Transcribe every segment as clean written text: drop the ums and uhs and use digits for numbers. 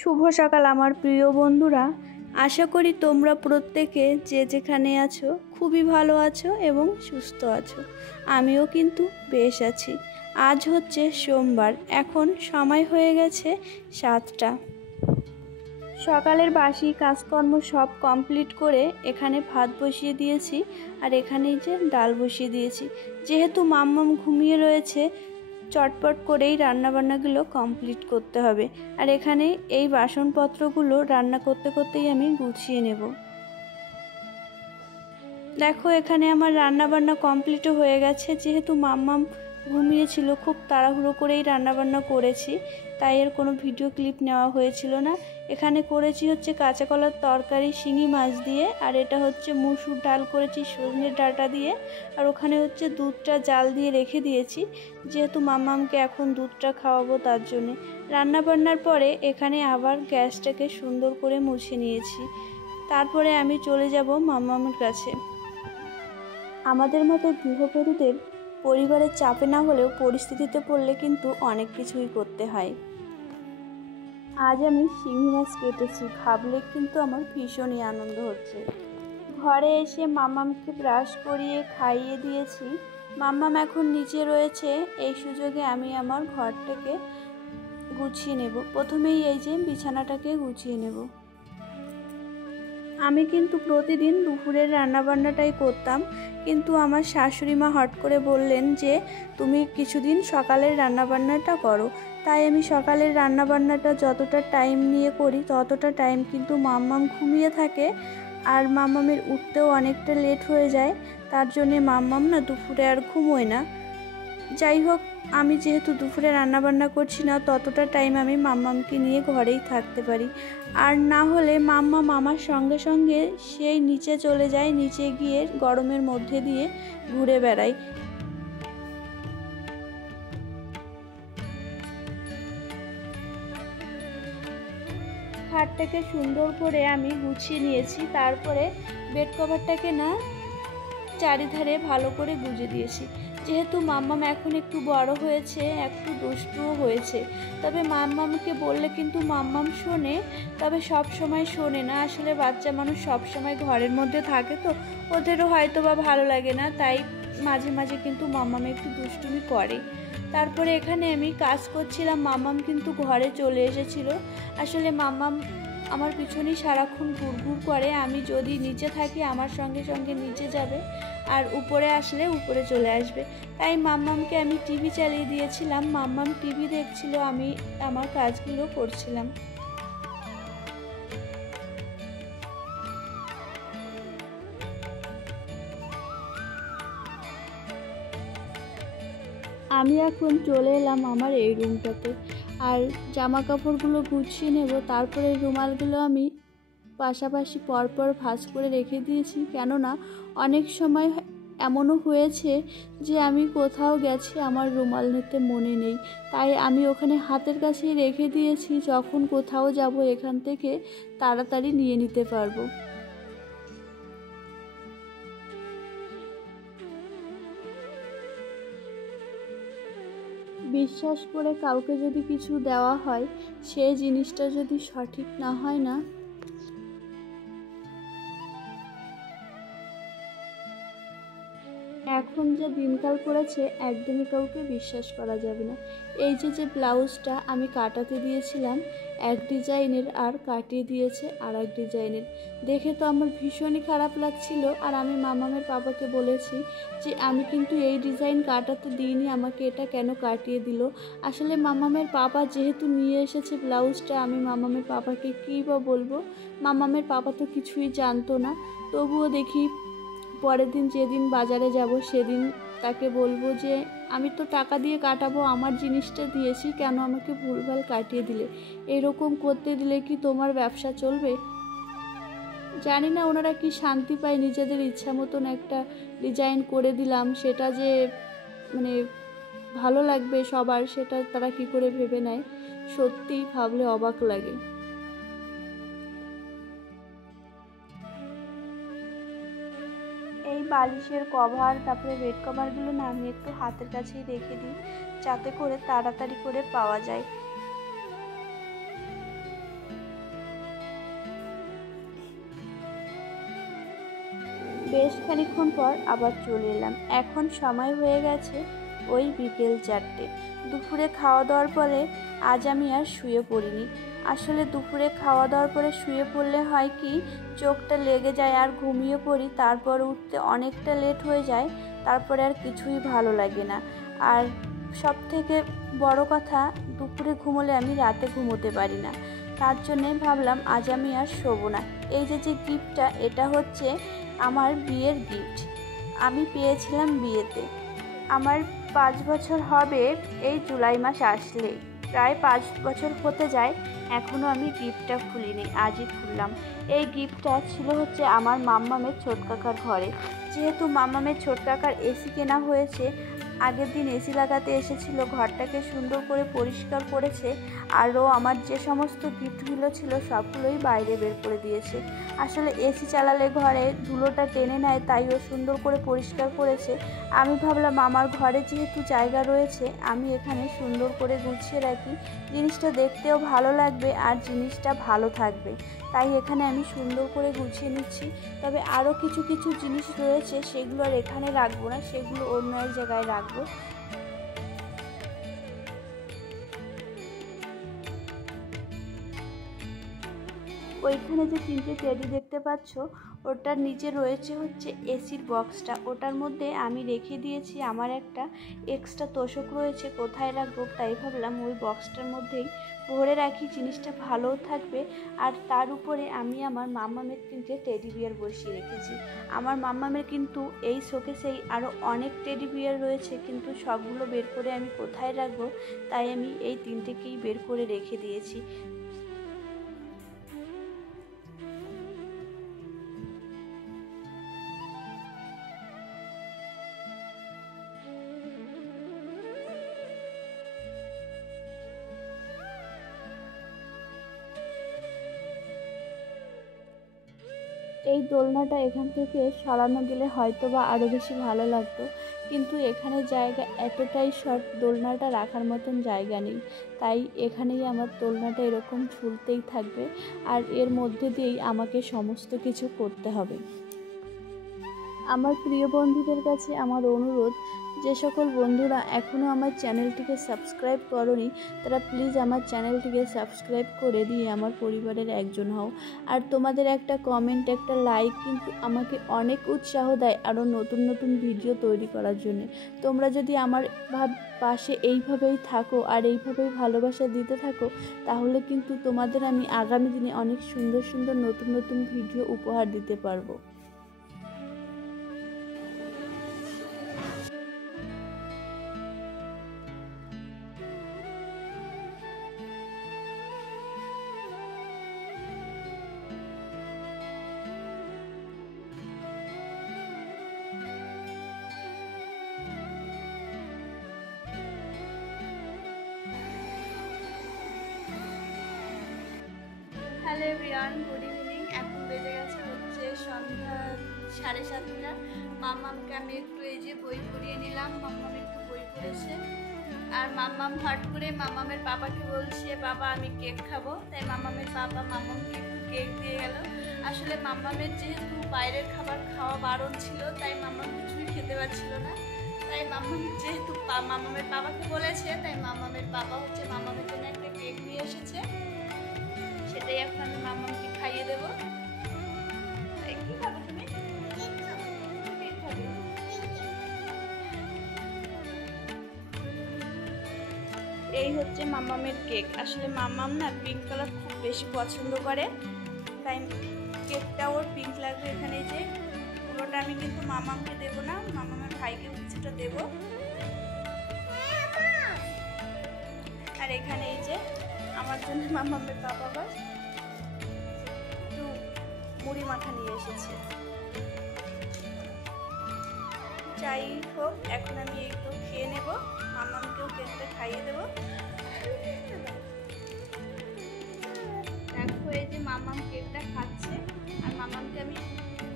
শুভ সকাল আমার প্রিয় বন্ধুরা। আশা করি তোমরা প্রত্যেকে যে যেখানে আছো খুবই ভালো আছো এবং সুস্থ আছো। আমিও কিন্তু বেশ আছি। আজ হচ্ছে সোমবার, এখন সময় হয়ে গেছে 7টা। সকালের বাসি কাজকর্ম সব কমপ্লিট করে এখানে ভাত বসিয়ে দিয়েছি, আর এখানেই যে ডাল বসিয়ে দিয়েছি। যেহেতু মাম্মাম ঘুমিয়ে রয়েছে, চটপট করেই রান্নাবান্নাগুলো কমপ্লিট করতে হবে। আর এখানে এই বাসনপত্রগুলো রান্না করতে করতেই আমি গুছিয়ে নেব। দেখো, এখানে আমার রান্নাবান্না কমপ্লিটও হয়ে গেছে। যেহেতু মাম্মাম ঘুমিয়েছিল, খুব তাড়াহুড়ো করেই রান্নাবান্না করেছি, তাই এর কোনো ভিডিও ক্লিপ নেওয়া হয়েছিল না। এখানে করেছি হচ্ছে কাঁচা কলার তরকারি শিঙি মাছ দিয়ে, আর এটা হচ্ছে মসুর ডাল করেছি সজনের ডাঁটা দিয়ে, আর ওখানে হচ্ছে দুধটা জাল দিয়ে রেখে দিয়েছি, যেহেতু মাম্মামকে এখন দুধটা খাওয়াবো তার জন্যে। রান্নাবান্নার পরে এখানে আবার গ্যাসটাকে সুন্দর করে মুছে নিয়েছি। তারপরে আমি চলে যাব মাম্মামের কাছে। আমাদের মতো গৃহবধূদের পরিবারের চাপে না হলেও পরিস্থিতিতে পড়লে কিন্তু অনেক কিছুই করতে হয়। আজ আমি শিঙি মাছ কেটেছি, ভাবলে কিন্তু আমার ভীষণই আনন্দ হচ্ছে। ঘরে এসে মাম্মামকে ব্রাশ করিয়ে খাইয়ে দিয়েছি। মাম্মাম এখন নিচে রয়েছে, এই সুযোগে আমি আমার ঘরটাকে গুছিয়ে নেব। প্রথমেই এই যে বিছানাটাকে গুছিয়ে নেব। আমি কিন্তু প্রতিদিন দুপুরের রান্নাবান্নাটাই করতাম, কিন্তু আমার শাশুড়ি মা হট করে বললেন যে তুমি কিছুদিন সকালের রান্নাবান্নাটা করো। তাই আমি সকালের রান্নাবান্নাটা যতটা টাইম নিয়ে করি, ততটা টাইম কিন্তু মাম্মাম ঘুমিয়ে থাকে, আর মাম্মামের উঠতেও অনেকটা লেট হয়ে যায়। তার জন্যে মাম্মাম না দুপুরে আর ঘুমোয় না। যাই হোক, আমি যেহেতু দুপুরে রান্নাবান্না করছি না, ততটা টাইম আমি মাম্মামকে নিয়ে ঘরেই থাকতে পারি। আর না হলে মাম্মাম আমার সঙ্গে সঙ্গে সেই নিচে চলে যায়, নিচে গিয়ে গরমের মধ্যে দিয়ে ঘুরে বেড়ায়। খাটটাকে সুন্দর করে আমি গুছিয়ে নিয়েছি, তারপরে বেড কভারটাকে না চারিধারে ভালো করে গুজে দিয়েছি। যেহেতু মাম্মাম এখন একটু বড় হয়েছে, একটু দুষ্টুও হয়েছে, তবে মাম্মামকে বললে কিন্তু মাম্মাম শোনে, তবে সব সময় শোনে না। আসলে বাচ্চা মানুষ সব সময় ঘরের মধ্যে থাকে, তো ওদেরও হয়তো বা ভালো লাগে না, তাই মাঝে মাঝে কিন্তু মাম্মাম একটু দুষ্টুমি করে। তারপরে এখানে আমি কাজ করছিলাম, মাম্মাম কিন্তু ঘরে চলে এসেছিল। আসলে মাম্মাম আমার পিছনেই সারাক্ষণ ঘুরঘুর করে। আমি যদি নিচে থাকি আমার সঙ্গে সঙ্গে নিচে যাবে, আর উপরে আসলে উপরে চলে আসবে। তাই মাম্মামকে আমি টিভি চালিয়ে দিয়েছিলাম, মাম্মাম টিভি দেখছিল, আমি আমার কাজগুলো করছিলাম। আমি এখন চলে এলাম আমার এই রুমটাতে, আর জামা কাপড়গুলো গুছিয়ে নেব। তারপরে রুমালগুলো আমি পাশাপাশি পরপর ভাঁজ করে রেখে দিয়েছি, কেননা অনেক সময় এমনও হয়েছে যে আমি কোথাও গেছি, আমার রুমাল নিতে মনে নেই, তাই আমি ওখানে হাতের কাছেই রেখে দিয়েছি। যখন কোথাও যাব এখান থেকে তাড়াতাড়ি নিয়ে নিতে পারবো। বিশ্বাস করে কাউকে যদি কিছু দেওয়া হয়, সেই জিনিসটা যদি সঠিক না হয় না, এখন যে দিনকাল পড়েছে একদমই কাউকে বিশ্বাস করা যাবে না। এই যে ব্লাউজটা আমি কাটাতে দিয়েছিলাম এক ডিজাইনের, আর কাটিয়ে দিয়েছে আর এক ডিজাইনের, দেখে তো আমার ভীষণই খারাপ লাগছিল। আর আমি মামামের পাপাকে বলেছি যে আমি কিন্তু এই ডিজাইন কাটাতে দিইনি, আমাকে এটা কেন কাটিয়ে দিল। আসলে মামামের পাপা যেহেতু নিয়ে এসেছে ব্লাউজটা, আমি মামামের পাপাকে কী বা বলবো। মামামের পাপা তো কিছুই জানতো না। তবুও দেখি পরের দিন যেদিন বাজারে যাব সেদিন তাকে বলবো যে আমি তো টাকা দিয়ে কাটাবো, আমার জিনিসটা দিয়েছি, কেন আমাকে ভুলভাল কাটিয়ে দিলে? এরকম করতে দিলে কি তোমার ব্যবসা চলবে? জানি না ওনারা কি শান্তি পায়, নিজেদের ইচ্ছা মতন একটা ডিজাইন করে দিলাম, সেটা যে মানে ভালো লাগবে সবার, সেটা তারা কি করে ভেবে নেয়, সত্যিই ভাবলে অবাক লাগে। এই বালিশের কভার, তারপরে বেড কভারগুলো না আমি একটু হাতের কাছেই রেখে দিই, যাতে করে তাড়াতাড়ি করে পাওয়া যায়। বেশ খানিকক্ষণ পর আবার চলে এলাম। এখন সময় হয়ে গেছে ওই বিকেল 4টে। দুপুরে খাওয়া দাওয়ার পরে আজ আমি আর শুয়ে পড়িনি। আসলে দুপুরে খাওয়া দাওয়ার পরে শুয়ে পড়লে হয় কি, চোখটা লেগে যায় আর ঘুমিয়ে পড়ি, তারপর উঠতে অনেকটা লেট হয়ে যায়, তারপরে আর কিছুই ভালো লাগে না। আর সব থেকে বড় কথা, দুপুরে ঘুমোলে আমি রাতে ঘুমোতে পারি না। তার জন্যে ভাবলাম আজ আমি আর শোবো না। এই যে গিফটটা, এটা হচ্ছে আমার বিয়ের গিফট। আমি পেয়েছিলাম বিয়েতে। আমার 5 বছর হবে এই জুলাই মাস আসলে, প্রায় 5 বছর হতে যায়, এখনও আমি গিফটটা খুলিনি, আজই খুললাম। এই গিফটটা ছিল হচ্ছে আমার মাম্মামের ছোট কাকার ঘরে। যেহেতু মাম্মামের ছোট কাকার এসি কেনা হয়েছে, আগের দিন এসি লাগাতে এসেছিল, ঘরটাকে সুন্দর করে পরিষ্কার করেছে, আরও আমার যে সমস্ত গিফটগুলো ছিল সবগুলোই বাইরে বের করে দিয়েছে। আসলে এসি চালালে ঘরে ধুলোটা টেনে নেয়, তাই ও সুন্দর করে পরিষ্কার করেছে। আমি ভাবলাম আমার ঘরে যেহেতু জায়গা রয়েছে, আমি এখানে সুন্দর করে গুছিয়ে রাখি, জিনিসটা দেখতেও ভালো লাগবে আর জিনিসটা ভালো থাকবে, তাই এখানে আমি সুন্দর করে গুছিয়ে নিচ্ছি। তবে আরও কিছু কিছু জিনিস রয়েছে, সেগুলো আর এখানে রাখবো না, সেগুলো অন্য এক জায়গায় রাখবো। ওইখানে যে 3টে টেডি দেখতে পাচ্ছ, ওটার নিচে রয়েছে হচ্ছে এসির বক্সটা। ওটার মধ্যে আমি রেখে দিয়েছি আমার একটা এক্সট্রা তোষক রয়েছে, কোথায় রাখবো তাই ভাবলাম ওই বক্সটার মধ্যেই ভরে রাখি, জিনিসটা ভালোও থাকবে। আর তার উপরে আমি আমার মাম্মামের 3টে টেডি বিয়ার বসিয়ে রেখেছি। আমার মাম্মামের কিন্তু এই শোকেসেই আরও অনেক টেডি বিয়ার রয়েছে, কিন্তু সবগুলো বের করে আমি কোথায় রাখবো, তাই আমি এই 3টেকেই বের করে রেখে দিয়েছি। এই দোলনাটা এখান থেকে সরানো গেলে হয়তো বা আরও বেশি ভালো লাগতো, কিন্তু এখানে জায়গা এতটাই শর্ট, দোলনাটা রাখার মতন জায়গা নেই, তাই এখানেই আমার দোলনাটা এরকম ঝুলতেই থাকবে, আর এর মধ্যে দিয়েই আমাকে সমস্ত কিছু করতে হবে। আমার প্রিয় বন্ধুদের কাছে আমার অনুরোধ, যে সকল বন্ধুরা এখনও আমার চ্যানেলটিকে সাবস্ক্রাইব করোনি, তারা প্লিজ আমার চ্যানেলটিকে সাবস্ক্রাইব করে দিয়ে আমার পরিবারের একজন হও। আর তোমাদের একটা কমেন্ট, একটা লাইক কিন্তু আমাকে অনেক উৎসাহ দেয় আরও নতুন নতুন ভিডিও তৈরি করার জন্য। তোমরা যদি আমার পাশে এইভাবেই থাকো আর এইভাবেই ভালোবাসা দিতে থাকো, তাহলে কিন্তু তোমাদের আমি আগামী দিনে অনেক সুন্দর সুন্দর নতুন নতুন ভিডিও উপহার দিতে পারবো। Hello everyone, good evening. এখন বেজে গেছে হচ্ছে সন্ধ্যা 7:30। মাম্মামকে আমি একটু এই যে বই পড়িয়ে নিলাম, মাম্মাম একটু বই পড়েছে। আর মাম্মাম হট করে মাম্মামের বাবাকে বলছে, বাবা আমি কেক খাবো, তাই মাম্মামের বাবা মাম্মামকে একটু কেক দিয়ে গেল। আসলে মাম্মামের যেহেতু বাইরের খাবার খাওয়া বারণ ছিল, তাই মাম্মাম কিছুই খেতে পারছিল না, তাই মাম্মাম যেহেতু মাম্মামের বাবাকে বলেছে, তাই মাম্মামের বাবা হচ্ছে মাম্মামের জন্য একটা কেক নিয়ে এসেছে, সেটাই এখন আমি মাম্মামকে খাইয়ে দেবো। কি খাবো তুমি? এই হচ্ছে মাম্মামের কেক। আসলে মাম্মাম না পিঙ্ক কালার খুব বেশি পছন্দ করে, তাই কেকটা ওর পিঙ্ক লাগবে। এখানে যে পুরোটা আমি কিন্তু মাম্মামকে দেবো না, মাম্মামের ভাইকে কিছুটা দেবো। আর এখানে এই যে আমার জন্য মাম্মামের বাবা আবার একটু মুড়ি মাখা নিয়ে এসেছে। যাই হোক, এখন আমি একটু খেয়ে নেব, মাম্মামকেও কেকটা খাইয়ে দেবো। দেখো এই যে মাম্মাম কেকটা খাচ্ছে, আর মাম্মামকে আমি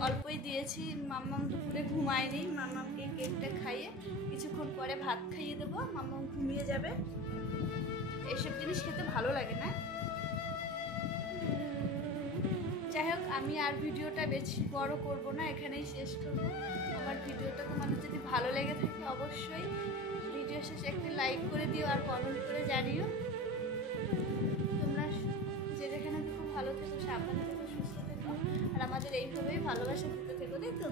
অল্পই দিয়েছি, মাম্মাম দুপুরে ঘুমায়নি। মাম্মামকে কেকটা খাইয়ে কিছুক্ষণ পরে ভাত খাইয়ে দেবো, মাম্মাম ঘুমিয়ে যাবে। এইসব জিনিস খেতে ভালো লাগে না? যাই হোক, আমি আর ভিডিওটা বেশি বড় করব না, এখানেই শেষ করব। আমার ভিডিওটা তোমাদের যদি ভালো লেগে থাকে অবশ্যই ভিডিও শেষে একটি লাইক করে দিও আর কমেন্ট করে জানিও। তোমরা যে যেখানে থেকো ভালো থেকো, সাবধানে থেকো, সুস্থ থেকো, আর আমাদের এইভাবেই ভালোবাসা দিতে থেকো, তাই তো।